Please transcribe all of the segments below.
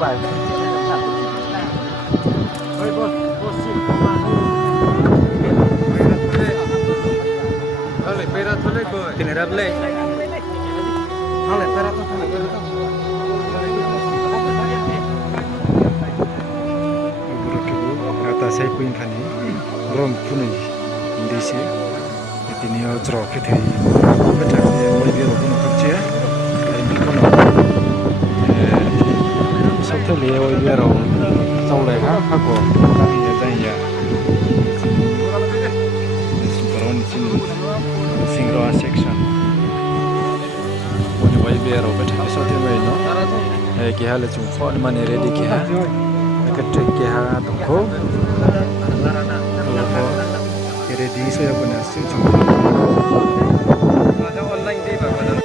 bài ơi bos xin mà thôi pera thôi coi tin rap le thôi pera thôi buruk atas saya punya kani rom punai Indonesia ini ojro kita betul mulai biar pun kerja ini pun satu leo biar sau này khác của đang hiện ra nhà Simperon Singro section một vài biar betul satu ini no kia là chúng phone mà này ready kia cái trek kia tụng khô cái ready số ya punya sih chúng ada online deh bapak.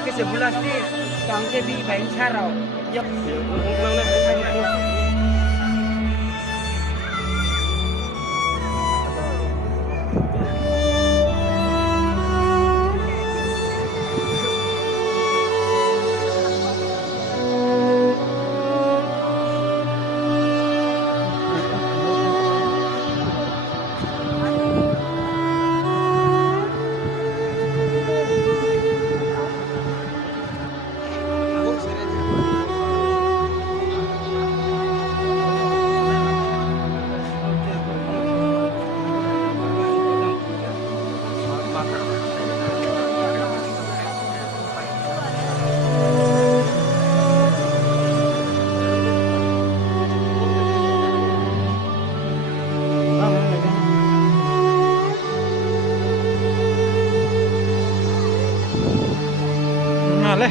Ke 11 ni kang ke bi bain sarau yep Nale.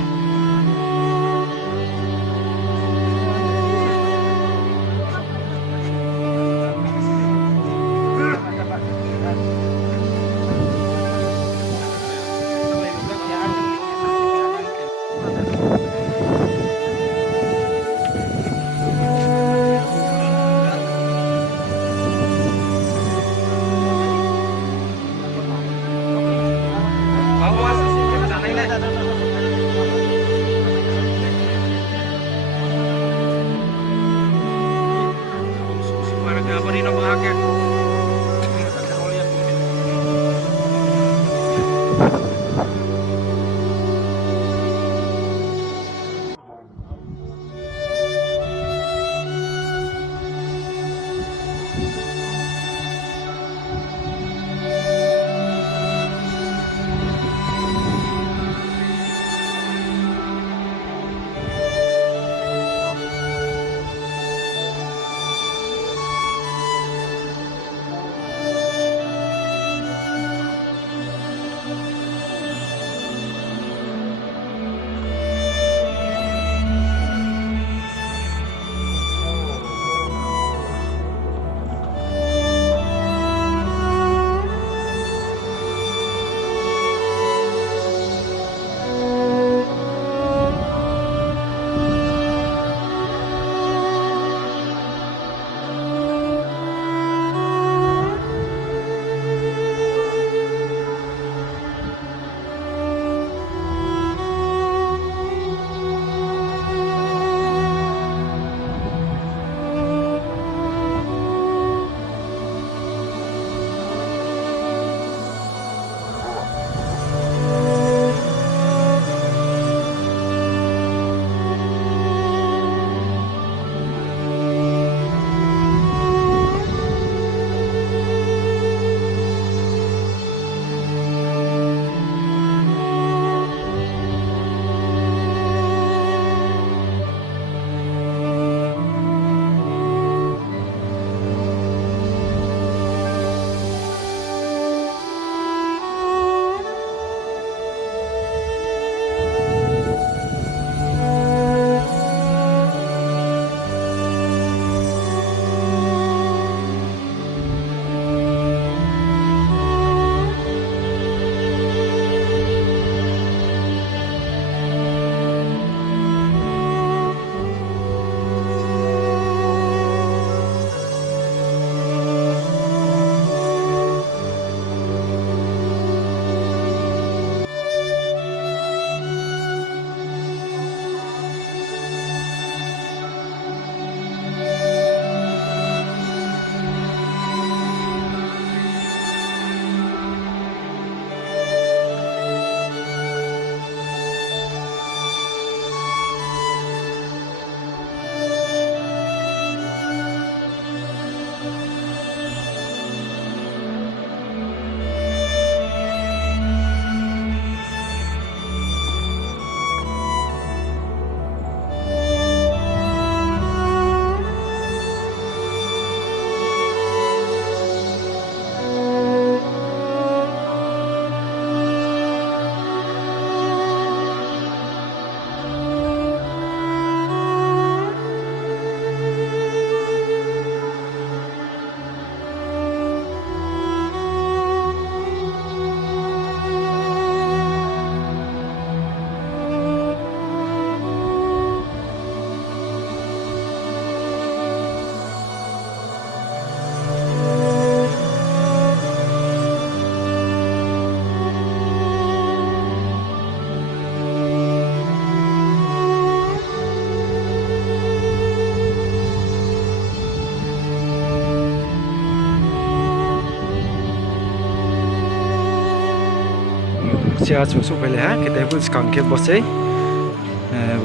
chia chủ số phải là cái đấy cũng càng cái bớt ấy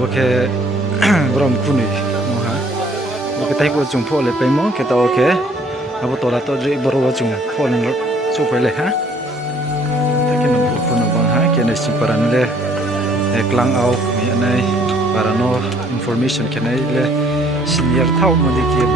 bớt cái rom kuni mo ha bớt cái đấy cũng chung phô lại phải mong cái tao cái à bớt là tao dễ bớt chung phô lên số phải là ha thế cái nó phô nó bằng ha cái này chỉ paran le klang au mi này parano information cái này le senior thau mà đi kia